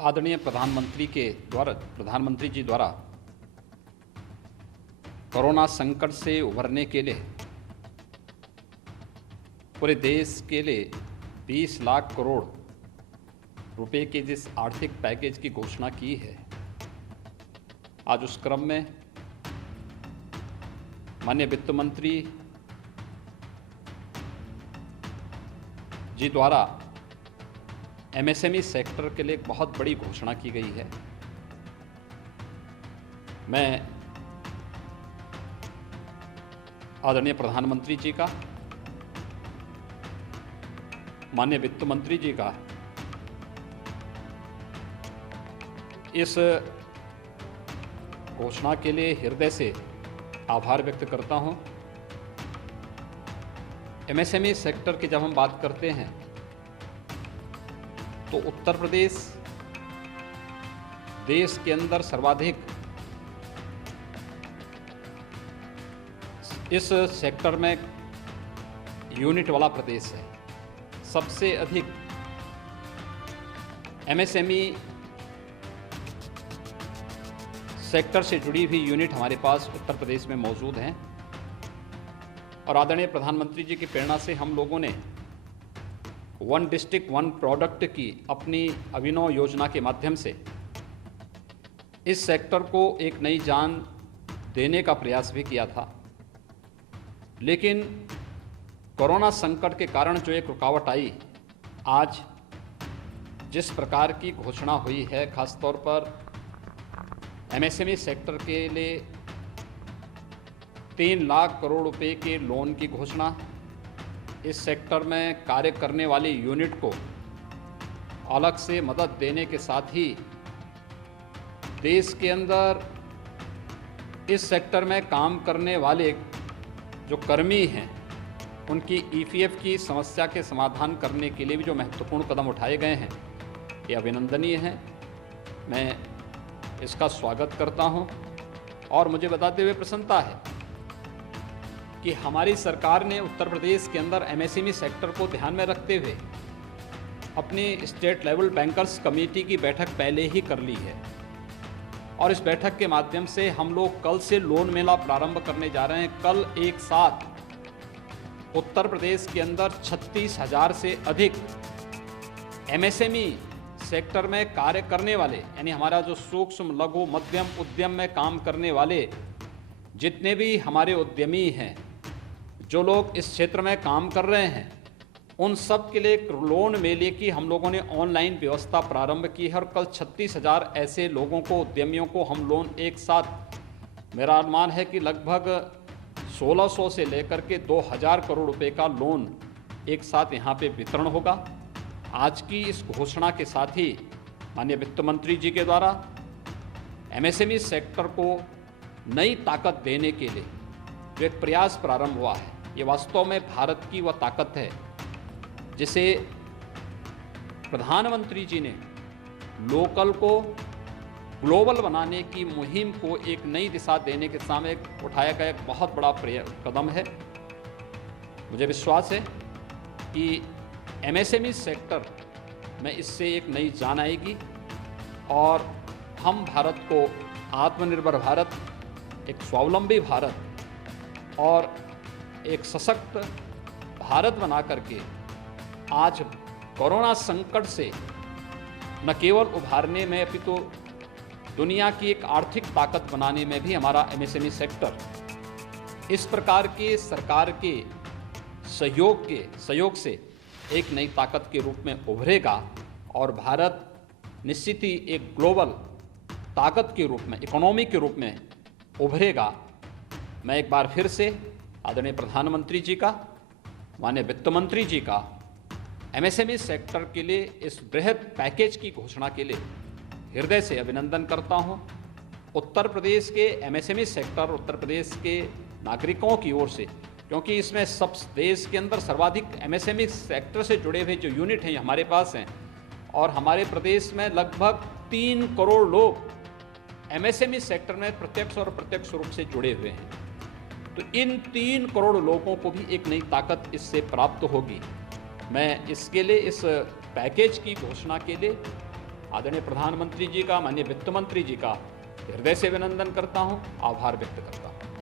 आदरणीय प्रधानमंत्री जी द्वारा कोरोना संकट से उभरने के लिए पूरे देश के लिए 20 लाख करोड़ रुपए के जिस आर्थिक पैकेज की घोषणा की है, आज उस क्रम में माननीय वित्त मंत्री जी द्वारा एमएसएमई सेक्टर के लिए एक बहुत बड़ी घोषणा की गई है। मैं आदरणीय प्रधानमंत्री जी का, माननीय वित्त मंत्री जी का इस घोषणा के लिए हृदय से आभार व्यक्त करता हूं। एमएसएमई सेक्टर की जब हम बात करते हैं तो उत्तर प्रदेश देश के अंदर सर्वाधिक इस सेक्टर में यूनिट वाला प्रदेश है। सबसे अधिक एमएसएमई सेक्टर से जुड़ी हुई यूनिट हमारे पास उत्तर प्रदेश में मौजूद हैं और आदरणीय प्रधानमंत्री जी की प्रेरणा से हम लोगों ने वन डिस्ट्रिक्ट वन प्रोडक्ट की अपनी अभिनव योजना के माध्यम से इस सेक्टर को एक नई जान देने का प्रयास भी किया था। लेकिन कोरोना संकट के कारण जो एक रुकावट आई, आज जिस प्रकार की घोषणा हुई है, खासतौर पर एमएसएमई सेक्टर के लिए 3 लाख करोड़ रुपए के लोन की घोषणा, इस सेक्टर में कार्य करने वाली यूनिट को अलग से मदद देने के साथ ही देश के अंदर इस सेक्टर में काम करने वाले जो कर्मी हैं उनकी ईपीएफ की समस्या के समाधान करने के लिए भी जो महत्वपूर्ण कदम उठाए गए हैं, ये अभिनंदनीय हैं। मैं इसका स्वागत करता हूं और मुझे बताते हुए प्रसन्नता है कि हमारी सरकार ने उत्तर प्रदेश के अंदर एमएसएमई सेक्टर को ध्यान में रखते हुए अपनी स्टेट लेवल बैंकर्स कमेटी की बैठक पहले ही कर ली है और इस बैठक के माध्यम से हम लोग कल से लोन मेला प्रारंभ करने जा रहे हैं। कल एक साथ उत्तर प्रदेश के अंदर 36,000 से अधिक एमएसएमई सेक्टर में कार्य करने वाले, यानी हमारा जो सूक्ष्म लघु मध्यम उद्यम में काम करने वाले जितने भी हमारे उद्यमी हैं, जो लोग इस क्षेत्र में काम कर रहे हैं, उन सब के लिए एक लोन मेले की हम लोगों ने ऑनलाइन व्यवस्था प्रारंभ की है और कल 36,000 ऐसे लोगों को, उद्यमियों को हम लोन एक साथ, मेरा अनुमान है कि लगभग 1600 से लेकर के 2000 करोड़ रुपए का लोन एक साथ यहाँ पे वितरण होगा। आज की इस घोषणा के साथ ही माननीय वित्त मंत्री जी के द्वारा एमएसएमई सेक्टर को नई ताकत देने के लिए जो एक प्रयास प्रारंभ हुआ है, ये वास्तव में भारत की वह ताकत है जिसे प्रधानमंत्री जी ने लोकल को ग्लोबल बनाने की मुहिम को एक नई दिशा देने के सामने उठाया गया एक बहुत बड़ा कदम है। मुझे विश्वास है कि एमएसएमई सेक्टर में इससे एक नई जान आएगी और हम भारत को आत्मनिर्भर भारत, एक स्वावलंबी भारत और एक सशक्त भारत बना करके आज कोरोना संकट से न केवल उभारने में अपितु दुनिया की एक आर्थिक ताकत बनाने में भी हमारा एमएसएमई सेक्टर इस प्रकार के सरकार के सहयोग से एक नई ताकत के रूप में उभरेगा और भारत निश्चित ही एक ग्लोबल ताकत के रूप में, इकोनॉमी के रूप में उभरेगा। मैं एक बार फिर से आदरणीय प्रधानमंत्री जी का, माननीय वित्त मंत्री जी का एमएसएमई सेक्टर के लिए इस बृहद पैकेज की घोषणा के लिए हृदय से अभिनंदन करता हूं। उत्तर प्रदेश के एमएसएमई सेक्टर, उत्तर प्रदेश के नागरिकों की ओर से, क्योंकि इसमें सब देश के अंदर सर्वाधिक एमएसएमई सेक्टर से जुड़े हुए जो यूनिट हैं हमारे पास हैं और हमारे प्रदेश में लगभग 3 करोड़ लोग एमएसएमई सेक्टर में प्रत्यक्ष और अप्रत्यक्ष रूप से जुड़े हुए हैं। तो इन 3 करोड़ लोगों को भी एक नई ताकत इससे प्राप्त होगी। मैं इसके लिए, इस पैकेज की घोषणा के लिए आदरणीय प्रधानमंत्री जी का, माननीय वित्त मंत्री जी का हृदय से अभिनंदन करता हूं, आभार व्यक्त करता हूं।